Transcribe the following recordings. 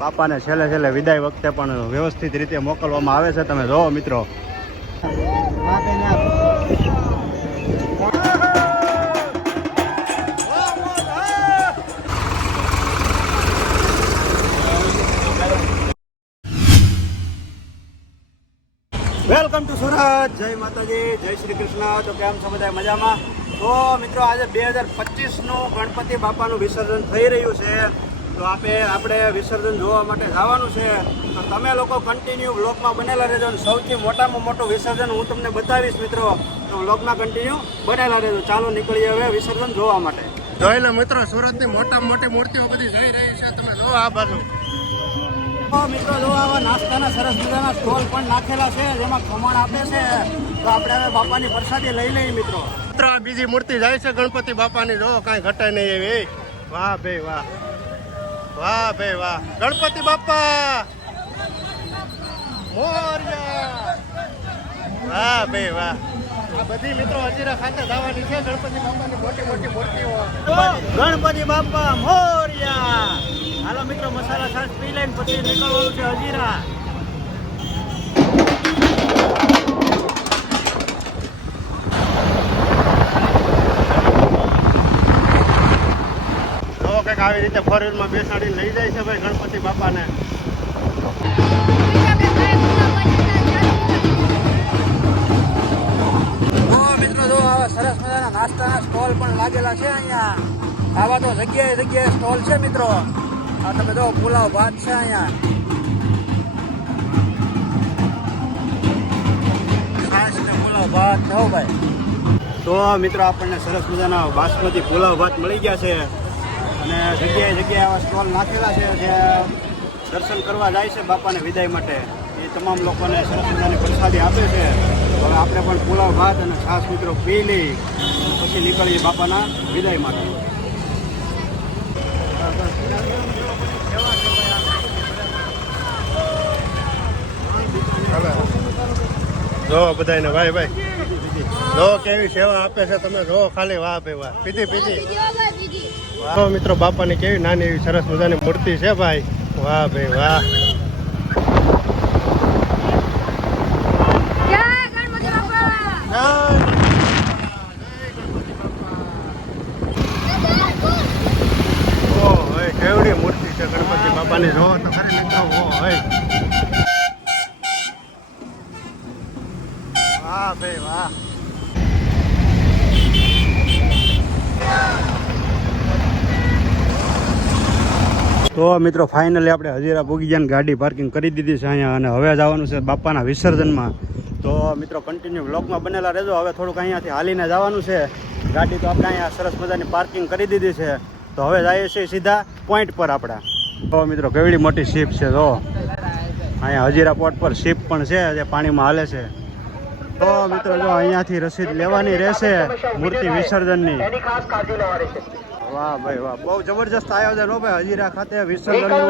બાપાને છેલ્લે છેલ્લે વિદાય વખતે પણ વ્યવસ્થિત રીતે મોકલવામાં આવે છે. તમે જોવો મિત્રો, વેલકમ ટુ સુરત. જય માતાજી, જય શ્રી કૃષ્ણ. તો કેમ છો બધા? મજામાં? તો મિત્રો આજે 2025નું ગણપતિ બાપાનું વિસર્જન થઈ રહ્યું છે. તો આપણે વિસર્જન જોવા માટે જવાનું છે. તો તમે લોકો કન્ટિન્યુ વ્લોગમાં બનેલા રહેજો અને સૌથી મોટામાં મોટું વિસર્જન હું તમને બતાવીશ મિત્રો. તો વ્લોગમાં કન્ટિન્યુ બનેલા રહેજો. ચાલો નીકળીએ હવે વિસર્જન જોવા માટે. જોઈ લો મિત્રો, સુરતની મોટામાં મોટી મૂર્તિઓ બધી જઈ રહી છે. તમે જો આ બાજુ. મિત્રો જો આવા નાસ્તાના સરસ મજાના સ્ટોલ પણ નાખેલા છે, જેમાં ખમણ આપે છે. તો આપણે હવે બાપાની પ્રસાદી લઈ લઈએ મિત્રો. મિત્રો આ બીજી મૂર્તિ જાય છે ગણપતિ બાપાની. જો કાંઈ ઘટે નહીં એવી. વાહ ભાઈ વાહ, વાહ ભાઈ વાહ. ગણપતિ બાપા મોરયા. વાહ ભાઈ વાહ. આ બધી મિત્રો હજીરા ખાતે જવાની છે. ગણપતિ બાપાની મોટી મોટી મૂર્તિઓ. ગણપતિ બાપા મોરયા. હાલો મિત્રો, મસાલા છાશ પી લઈને પછી નીકળવાનું છે હજીરા. જો કંઈક આવી રીતે ફોર વ્હીલમાં બેસાડીને લઈ જાય છે ભાઈ ગણપતિ બાપાને. મિત્રો જો આવા સરસ મજાના નાસ્તાના સ્ટોલ પણ લાગેલા છે અહીંયા. આવા તો જગ્યાએ જગ્યાએ સ્ટોલ છે મિત્રો. આ તમે જો પુલાવ ભાત છે અહીંયા. છાશ ને પુલાવ ભાત જો ભાઈ. તો મિત્રો આપણને સરસ મજાના બાસમતી પુલાવ ભાત મળી ગયા છે. અને જગ્યાએ જગ્યાએ આવા સ્ટોલ નાખેલા છે જે દર્શન કરવા જાય છે બાપાને વિદાય માટે. એ તમામ લોકોને સરસ મજાની પ્રસાદી આપે છે. તો હવે આપણે પણ પુલાવ ભાત અને છાશ મિત્રો પી લઈ પછી નીકળીએ બાપાના વિદાય માટે. જો બધાને ભાઈ ભાઈ જો કેવી સેવા આપે છે. તમે જો ખાલી વાહ ભાઈ વાહ. પીધી પીધી. વાહ મિત્રો, બાપાની કેવી નાની એવી સરસ મજાની મૂર્તિ છે ભાઈ. વાહ ભાઈ વાહ. કેવડી મૂર્તિ છે ગણપતિ બાપાની. જો તો ખરી મિત્રો. વાહ ભાઈ વાહ. તો મિત્રો ફાઇનલી આપણે હજીરા પૂગી ગયા, ગાડી પાર્કિંગ કરી દીધી છે અહીંયા. અને હવે જવાનું છે બાપાના વિસર્જનમાં. તો મિત્રો કન્ટિન્યુ બ્લોકમાં બનેલા રહેજો. હવે થોડુંક અહીંયાથી હાલીને જવાનું છે. ગાડી તો આપણે અહીંયા સરસ મજાની પાર્કિંગ કરી દીધી છે. તો હવે જઈએ છીએ સીધા પોઈન્ટ પર આપણા. તો મિત્રો કેવડી મોટી શિપ છે. જો અહીંયા હજીરા પોર્ટ પર શિપ પણ છે જે પાણીમાં હાલે છે. તો મિત્રો જો અહીંયાથી રસીદ લેવાની રહેશે મૂર્તિ વિસર્જનની. વાહ ભાઈ વાહ, બહુ જબરજસ્ત આયોજન હો ભાઈ. હજીરા ખાતે વિસર્જનનું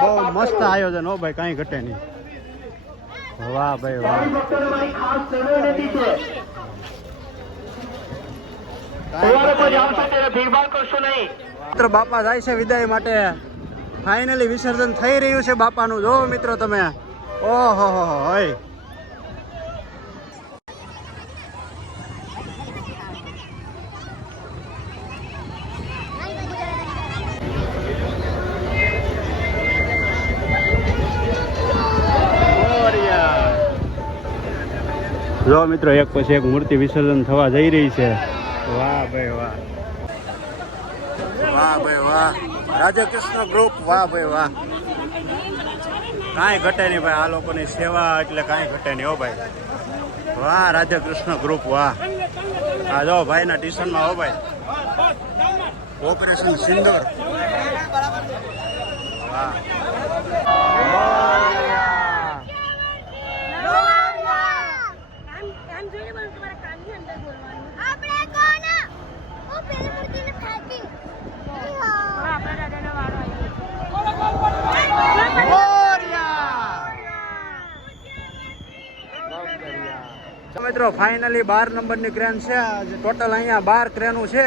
બહુ મસ્ત આયોજન હો ભાઈ, કાંઈ ઘટે નહીં. વાહ ભાઈ વાહ. મિત્રો બાપા જાય છે વિદાય માટે. ફાઇનલી વિસર્જન થઈ રહ્યું છે બાપાનું. જો મિત્રો તમે, ઓહો હો હોય. જો મિત્રો એક પછી એક મૂર્તિ વિસર્જન થવા જઈ રહી છે. વાહ ભાઈ વાહ, વાહ ભાઈ વાહ. રાધાકૃષ્ણ ગ્રુપ, વાહ ભાઈ વાહ. કાંઈ ઘટે નહીં ભાઈ, આ લોકોની સેવા એટલે કાંઈ ઘટે નહીં હો ભાઈ. વાહ રાધાકૃષ્ણ ગ્રુપ, વાહ. હા જો ભાઈના ટ્યુશનમાં હો ભાઈ. ઓપરેશન સિંદૂર, વાહ. મિત્રો ફાઇનલી 12 નંબરની ક્રેન છે. ટોટલ અહીંયા 12 ક્રેનો છે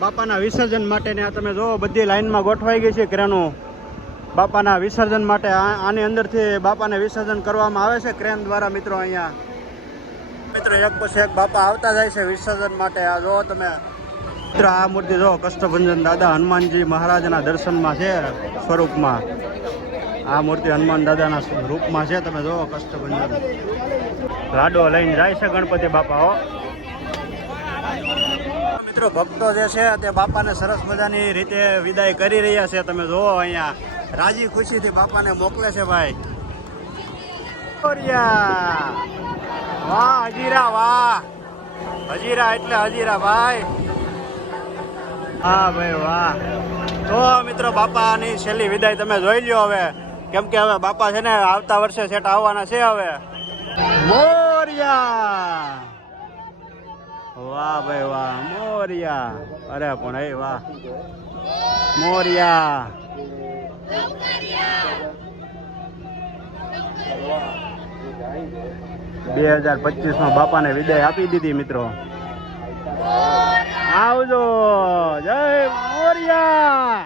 બાપાના વિસર્જન માટેની. આ તમે જુઓ બધી લાઈનમાં ગોઠવાઈ ગઈ છે ક્રેનો બાપાના વિસર્જન માટે. આની અંદરથી બાપાને વિસર્જન કરવામાં આવે છે ક્રેન દ્વારા. મિત્રો અહીંયા મિત્રો એક પછી એક બાપા આવતા જાય છે વિસર્જન માટે. આ જુઓ તમે મિત્રો, આ મૂર્તિ જો કષ્ટભંજન દાદા હનુમાનજી મહારાજના દર્શનમાં છે સ્વરૂપમાં. આ મૂર્તિ હનુમાન દાદાના રૂપમાં છે. તમે જુઓ કષ્ટભંજન લાડો લઈને જાય છે ગણપતિ બાપા. હો મિત્રો, ભક્તો જે છે તે બાપાને સરસ મજાની રીતે વિદાય કરી રહ્યા છે. તમે જુઓ અહીંયા રાજી ખુશીથી બાપાને મોકલે છે ભાઈ. વાહ હજીરા, વાહ હજીરા એટલે હજીરા ભાઈ. હા ભાઈ વાહ. તો મિત્રો બાપાની છેલ્લી વિદાય તમે જોઈ લ્યો હવે, કેમ કે હવે બાપા છે ને આવતા વર્ષે સેટ આવવાના છે હવે. મોરિયા, વાહ ભાઈ વાહ મોરિયા. અરે પણ એ વાહ મોરિયા. 2025 બાપાને વિદાય આપી દીધી મિત્રો. આવજો, જય મોરિયા.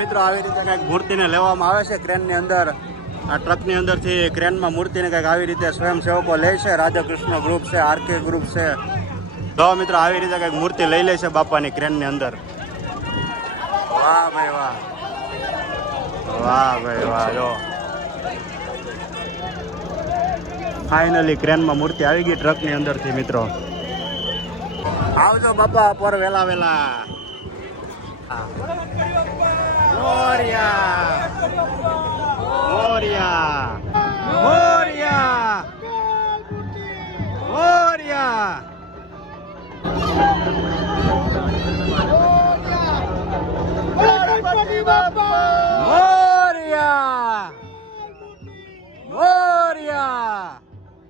મિત્રો આવી રીતે કઈક મૂર્તિને લેવામાં આવે છે ક્રેનની અંદર. આ ટ્રકની અંદરથી ક્રેનમાં મૂર્તિને કઈક આવી રીતે સ્વયંસેવકો લે છે. રાધાકૃષ્ણ ગ્રુપ છે, આરકે ગ્રુપ છે. તો મિત્રો આવી રીતે કઈક મૂર્તિ લઈ લે છે બાપાની ક્રેનની અંદર. વાહ ભાઈ વાહ, વાહ ભાઈ વાહ. જો ફાઇનલી ક્રેનમાં મૂર્તિ આવી ગઈ ટ્રકની અંદરથી. મિત્રો આવજો બાપા પર વેલા વેલા. મોરિયા મોરિયા મોરિયા મોરિયા.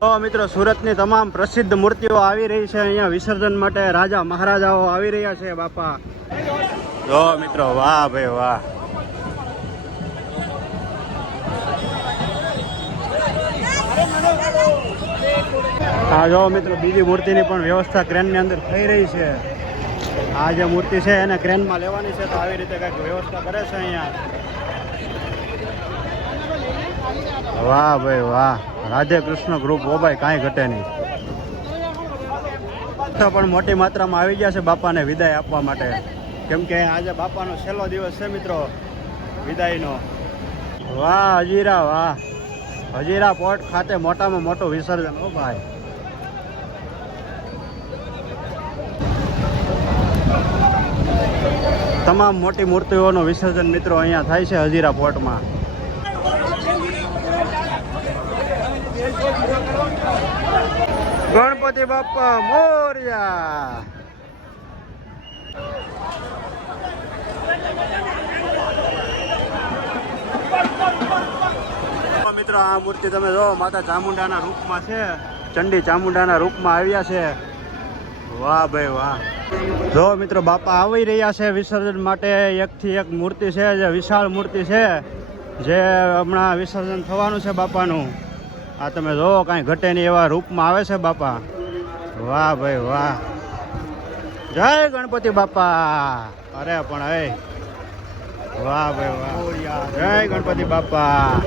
તો મિત્રો સુરતની તમામ પ્રસિદ્ધ મૂર્તિઓ આવી રહી છે અહીંયા વિસર્જન માટે. રાજા મહારાજાઓ આવી રહ્યા છે બાપા. જો મિત્રો વાહ ભાઈ વાહ. હા જો મિત્રો બીજી મૂર્તિની પણ વ્યવસ્થા ક્રેનની અંદર થઈ રહી છે. આ જે મૂર્તિ છે એને ક્રેનમાં લેવાની છે તો આવી રીતે કંઈક વ્યવસ્થા કરે છે અહીંયા. વાહ ભાઈ વાહ. રાધે કૃષ્ણ ગ્રુપ હો ભાઈ, કાંઈ ઘટે નહીં. પણ મોટી માત્રામાં આવી ગયા છે બાપાને વિદાય આપવા માટે, કેમ કે આજે બાપાનો છેલ્લો દિવસ છે મિત્રો વિદાયનો. વાહ હજીરા, વાહ હજીરા પોર્ટ ખાતે મોટામાં મોટું વિસર્જન. હો ભાઈ તમામ મોટી મૂર્તિઓનું વિસર્જન મિત્રો અહીંયા થાય છે હજીરા પોર્ટમાં. ગણપતિ બાપા મોરિયા. મિત્રો આ મૂર્તિ તમે જો માતા ચામુંડાના રૂપમાં છે. ચંડી ચામુંડાના રૂપમાં આવ્યા છે. વાહ ભાઈ વાહ. જો મિત્રો બાપા આવી રહ્યા છે વિસર્જન માટે. એકથી એક મૂર્તિ છે, જે વિશાળ મૂર્તિ છે, જે હમણાં વિસર્જન થવાનું છે બાપાનું. આ તમે જો કાંઈ ઘટે નહીં એવા રૂપમાં આવે છે બાપા. વાહ ભાઈ વાહ. જય ગણપતિ બાપા. અરે પણ હે વાહ ભાઈ વાહ. જય ગણપતિ બાપા.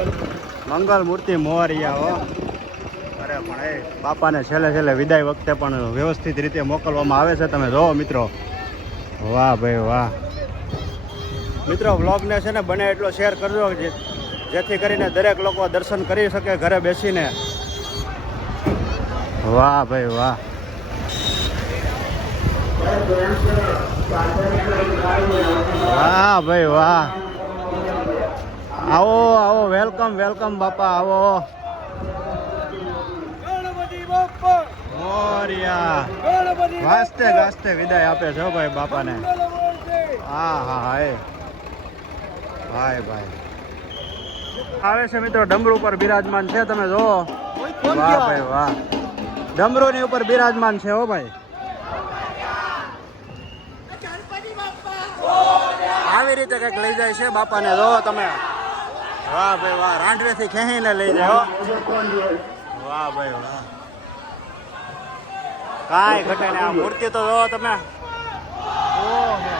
મંગલ મૂર્તિ મોરિયા. હો અરે પણ એ બાપાને છેલ્લે છેલ્લે વિદાય વખતે પણ વ્યવસ્થિત રીતે મોકલવામાં આવે છે. તમે જોવો મિત્રો. વાહ ભાઈ વાહ. મિત્રો વ્લોગને છે ને બને એટલો શેર કરજો, જેથી કરીને દરેક લોકો દર્શન કરી શકે ઘરે બેસીને. વાહ ભાઈ વાહ. વાહ ભાઈ વાહ. આવો આવો, વેલકમ વેલકમ બાપા, આવો. મોરિયા. વાસ્તે ગાસ્તે વિદાય આપે છે ભાઈ બાપાને. હા હા હા એ ભાઈ ભાઈ આવે છે મિત્રો. ડમરૂ ઉપર બિરાજમાન છે. તમે જો વાહ ભાઈ વાહ. ડમરૂ ની ઉપર બિરાજમાન છે. હો ભાઈ આવી રીતે કઈક લઈ જાય છે બાપાને. જો તમે વાહ ભાઈ વાહ, રાંડવેથી ખેંચીને લઈ જાય હો. વાહ ભાઈ વાહ, કાંઈ ઘટે ને. આ મૂર્તિ તો જોવો તમે. ઓહો,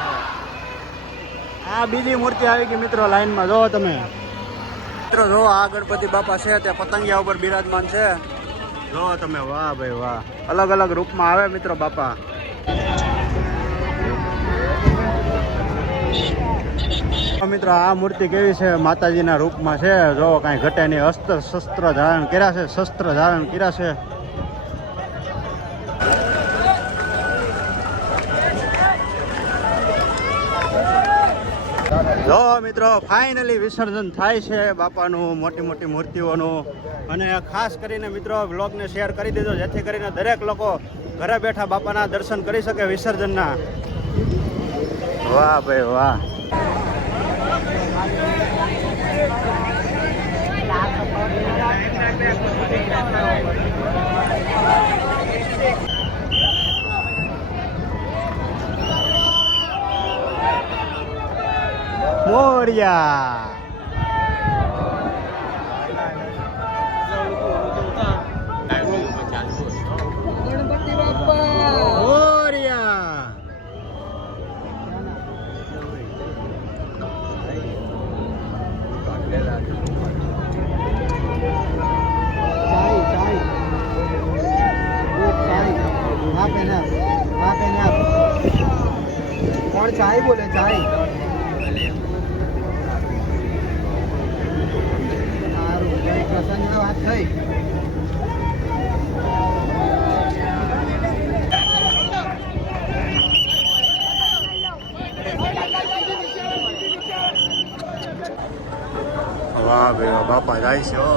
આ બીજી મૂર્તિ આવી ગઈ મિત્રો લાઈનમાં, જોવો તમે. મિત્રો જો આ ગણપતિ બાપા છે તે પતંગિયા ઉપર બિરાજમાન છે, જોવો તમે. વાહ ભાઈ વાહ, અલગ અલગ રૂપમાં આવે મિત્રો બાપા. મિત્રો આ મૂર્તિ કેવી છે, માતાજીના રૂપમાં છે, જો કાંઈ ઘટે નહીં. અસ્ત્ર શસ્ત્ર ધારણ કર્યા છે, શસ્ત્ર ધારણ કર્યા છે. જો મિત્રો ફાઇનલી વિસર્જન થાય છે બાપાનું, મોટી મોટી મૂર્તિઓનું. અને ખાસ કરીને મિત્રો બ્લોગને શેર કરી દેજો, જેથી કરીને દરેક લોકો ઘરે બેઠા બાપાના દર્શન કરી શકે વિસર્જનના. વાહ ભાઈ વાહ. મોરિયા. ગણપતિ બાપા મોરિયા. કોણ ચાય બોલે? ચાય વાત થઈ. વાહ ભાઈ બાપા જાય છે હો.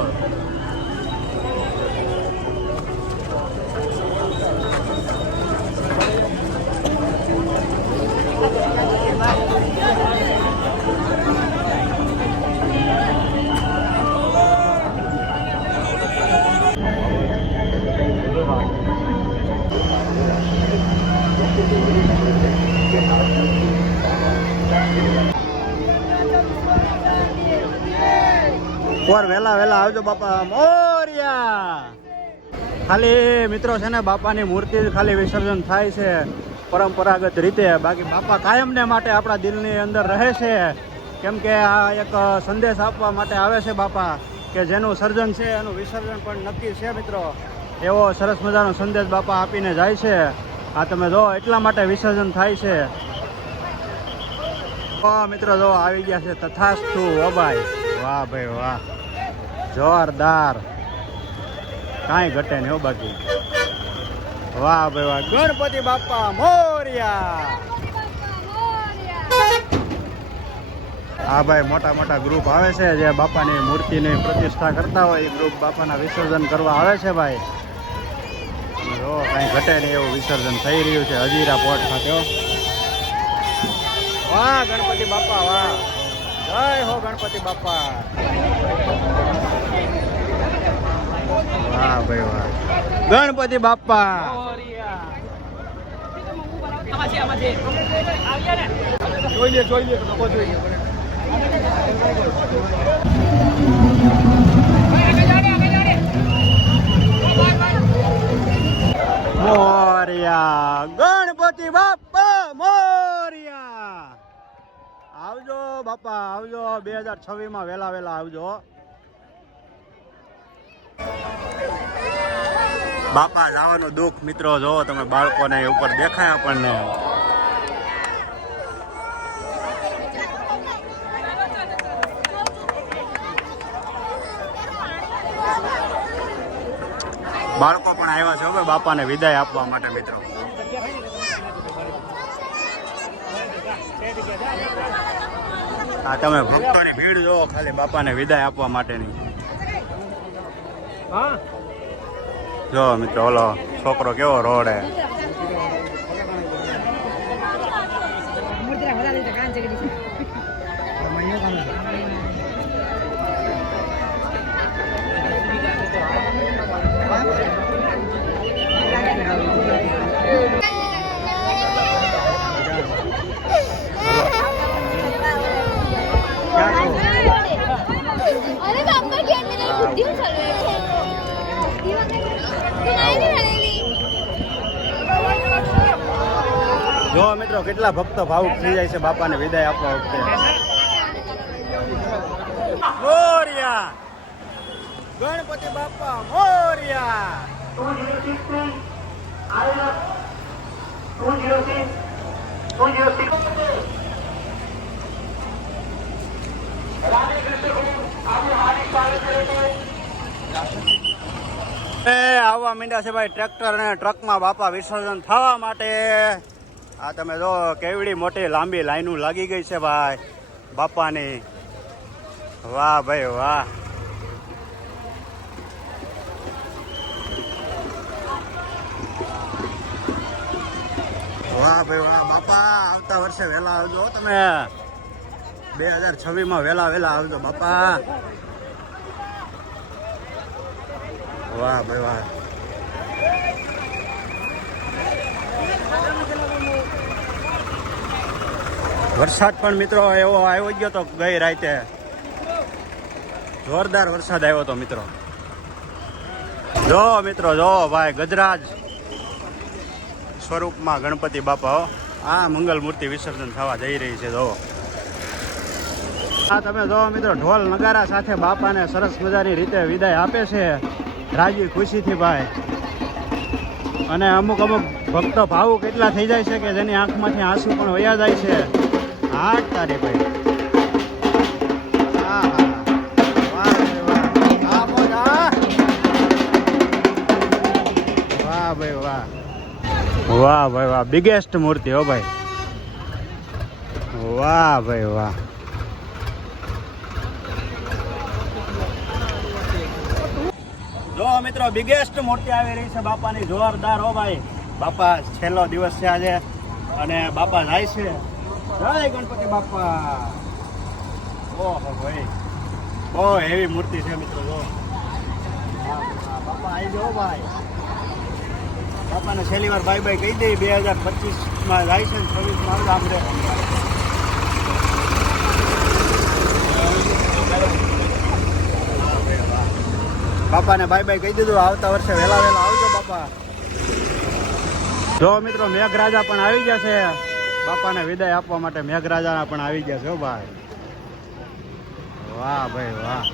પર વેલા વેલા આવજો બાપા મોરિયા. ખાલી મિત્રો છે ને બાપાની મૂર્તિ ખાલી વિસર્જન થાય છે પરંપરાગત રીતે, બાકી બાપા કાયમને માટે આપણા દિલની અંદર રહે છે. કેમ કે આ એક સંદેશ આપવા માટે આવે છે બાપા, કે જેનું સર્જન છે એનું વિસર્જન પણ નક્કી છે મિત્રો. એવો સરસ મજાનો સંદેશ બાપા આપીને જાય છે. આ તમે જો એટલા માટે વિસર્જન થાય છે. મિત્રો જો આવી ગયા છે તથાસ્તુ ઓબાઈ. વાહ ભાઈ વાહ, જોરદાર, કાંઈ ઘટે નહીં હો બાકી. વાહ ભાઈ વાહ, ગણપતિ બાપા મોરિયા. હા ભાઈ, મોટા મોટા ગ્રુપ આવે છે જે બાપાની મૂર્તિની પ્રતિષ્ઠા કરતા હોય, એ ગ્રુપ બાપાના વિસર્જન કરવા આવે છે ભાઈ. જો કાંઈ ઘટે નહીં એવું વિસર્જન થઈ રહ્યું છે હજીરા પોટ ખાતે. વાહ ગણપતિ બાપા વાહ, જય હો ગણપતિ બાપા. વાહ ભાઈ વાહ, ગણપતિ બાપા. મોરિયા, ગણપતિ બાપા મોરિયા. આવજો બાપા આવજો, 2026 વેલા વેલા આવજો. બાપા જવાનું દુઃખ મિત્રો જો તમે, બાળકોને ઉપર દેખાય આપણને. બાળકો પણ આવ્યા છે હવે બાપાને વિદાય આપવા માટે મિત્રો. આ તમે ભક્તોની ભીડ જોવો ખાલી બાપાને વિદાય આપવા માટેની. જો મિત્રો ઓલો છોકરો કેવો રોડે. જો મિત્રો કેટલા ભક્તો ભાવુક થઈ જાય છે બાપાને વિદાય આપવા વખતે. મોરયા ગણપતિ બાપા મોરયા. આવવા માંડ્યા છે ભાઈ ટ્રેક્ટર અને ટ્રકમાં બાપા વિસર્જન થવા માટે. આ તમે જો કેવડી મોટી લાંબી લાઈનો લાગી ગઈ છે ભાઈ બાપાની. વાહ ભાઈ વાહ. વાહ ભાઈ વાહ. બાપા આવતા વર્ષે વહેલા આવજો તમે. 2026 માં વહેલા આવજો બાપા. વાહ ભાઈ વાહ. વરસાદ પણ મિત્રો એવો આવ્યો ગયો તો ગઈ રાતે. જોરદાર વરસાદ આવ્યો તો મિત્રો. જો મિત્રો જો ભાઈ ગજરાજ સ્વરૂપમાં ગણપતિ બાપા. આ મંગલ મૂર્તિ વિસર્જન થવા જઈ રહી છે. જો આ તમે જો મિત્રો ઢોલ નગારા સાથે બાપાને સરસ મજાની રીતે વિદાય આપે છે રાજી ખુશીથી ભાઈ. અને અમુક ભક્તો ભાવુક એટલા થઈ જાય છે કે જેની આંખમાંથી આંસુ પણ વયા જાય છે. હાટ તારી ભાઈ. વાહ ભાઈ વાહ. વાહ ભાઈ વાહ. બિગેસ્ટ મૂર્તિ હો ભાઈ. વાહ ભાઈ વાહ. જો મિત્રો બિગેસ્ટ મૂર્તિ આવી રહી છે બાપાની. જોરદાર હો ભાઈ. બાપા છેલ્લો દિવસ છે આજે અને બાપા જાય છે. જય ગણપતિ બાપા. ઓહો ભાઈ બહુ હેવી મૂર્તિ છે મિત્રો. જો બાપા આવી જાઓ ભાઈ. બાપાને છેલ્લી વાર બાય બાય કહી દઈ. 2025 જાય છે 26 આપણે. બાપાને બાય બાય કહી દીધું. આવતા વર્ષે વહેલા આવજો બાપા. જો મિત્રો મેઘરાજા પણ આવી ગયા છે બાપાને વિદાય આપવા માટે. મેઘરાજા પણ આવી ગયા છે ભાઈ. વાહ ભાઈ વાહ.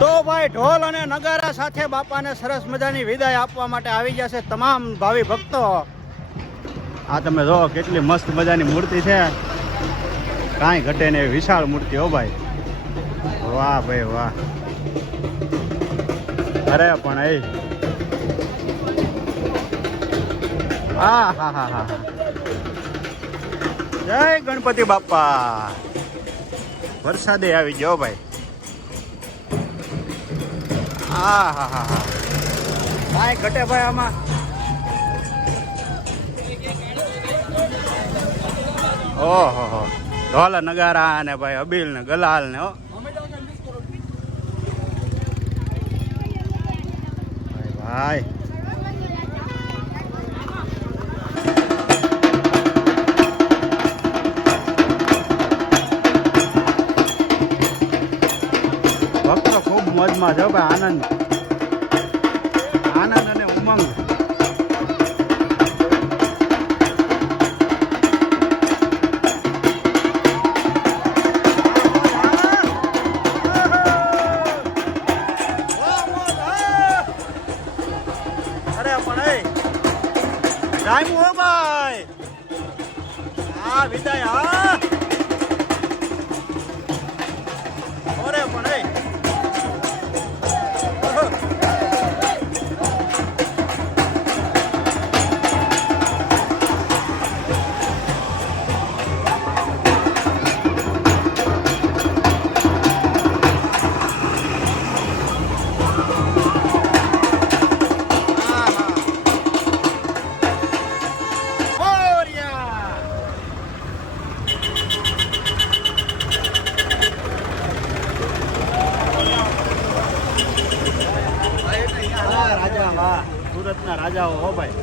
તો ભાઈ ઢોલ અને નગારા સાથે બાપાને સરસ મજાની વિદાય આપવા માટે આવી ગયા છે તમામ ભાવિ ભક્તો. આ તમે જો કેટલી મસ્ત મજાની મૂર્તિ છે. કાંઈ ઘટે ને વિશાળ મૂર્તિ હો ભાઈ. વાહ ભાઈ વાહ. અરે પણ એ હા હા હા હા. જય ગણપતિ બાપા. વરસાદે આવી ગયો ભાઈ. હા હા હા હા. કાંઈ ઘટે ભાઈ આમાં. ઓહો હો. ઢોલ નગારા ને ભાઈ અબીલ ને ગલાલ ને હો ભાઈ. ભક્તો ખૂબ મોજમાં છે ભાઈ. આનંદ અને ઉમંગ. ટાઈમ હો ભાઈ. હા વિદાય. હા ઓરે પણ સુરતના રાજાઓ હો ભાઈ.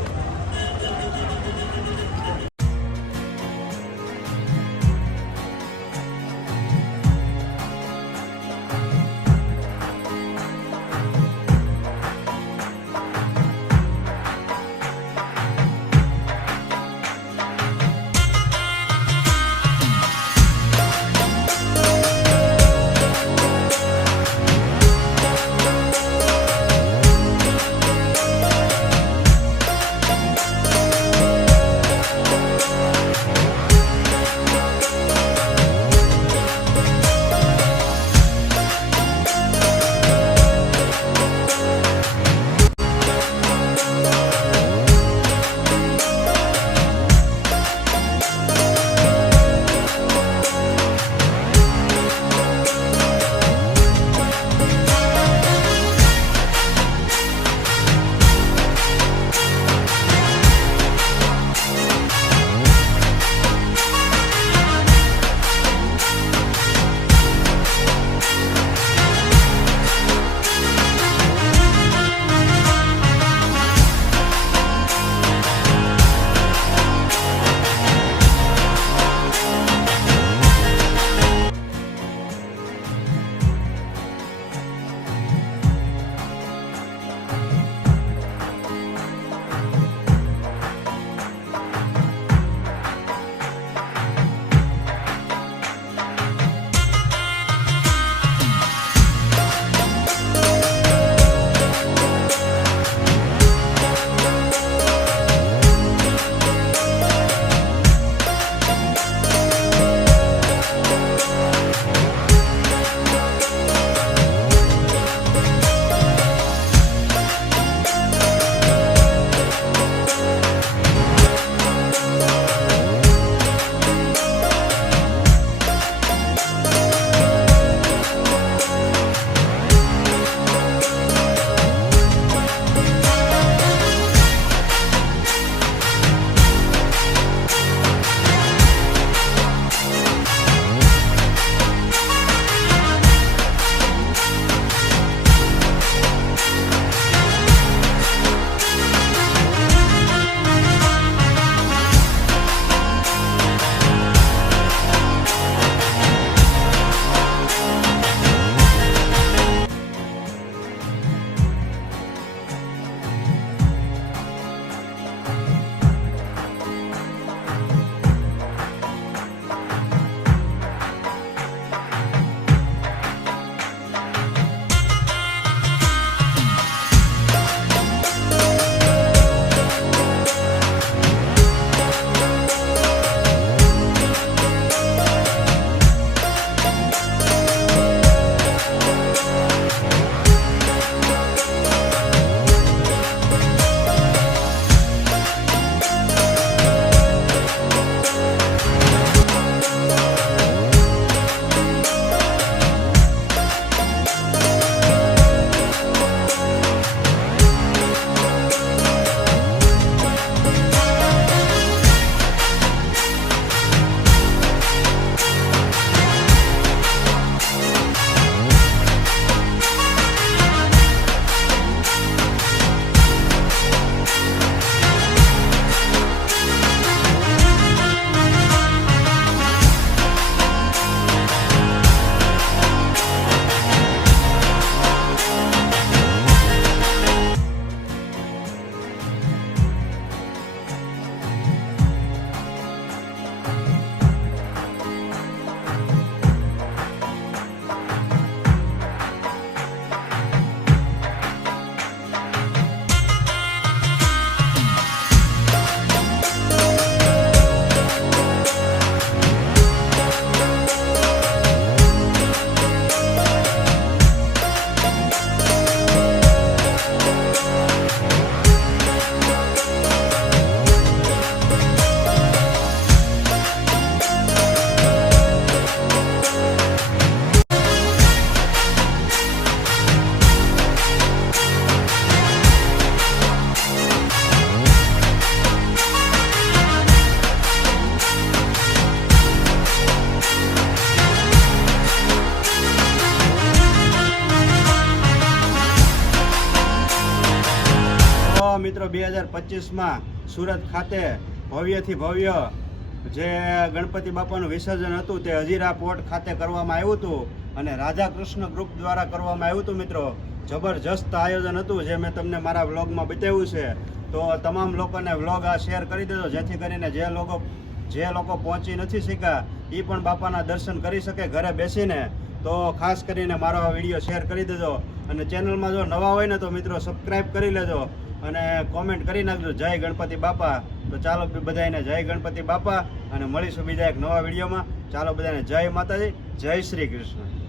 2025માં સુરત ખાતે ભવ્યથી ભવ્ય જે ગણપતિ બાપાનું વિસર્જન હતું તે હજીરા પોર્ટ ખાતે કરવામાં આવ્યું હતું અને રાધા કૃષ્ણ ગ્રુપ દ્વારા કરવામાં આવ્યું હતું મિત્રો. જબરજસ્ત આયોજન હતું જે મેં તમને મારા વ્લોગમાં બતાવ્યું છે. તો તમામ લોકોને વ્લોગ આ શેર કરી દેજો જેથી કરીને જે લોકો પહોંચી નથી શક્યા એ પણ બાપાના દર્શન કરી શકે ઘરે બેસીને. તો ખાસ કરીને મારો આ વિડીયો શેર કરી દેજો અને ચેનલમાં જો નવા હોય ને તો મિત્રો સબસ્ક્રાઈબ કરી લેજો અને કોમેન્ટ કરી નાખજો જય ગણપતિ બાપા. તો ચાલો બધાને જય ગણપતિ બાપા અને મળીશું બીજા એક નવા વિડીયોમાં. ચાલો બધાને જય માતાજી, જય શ્રી કૃષ્ણ.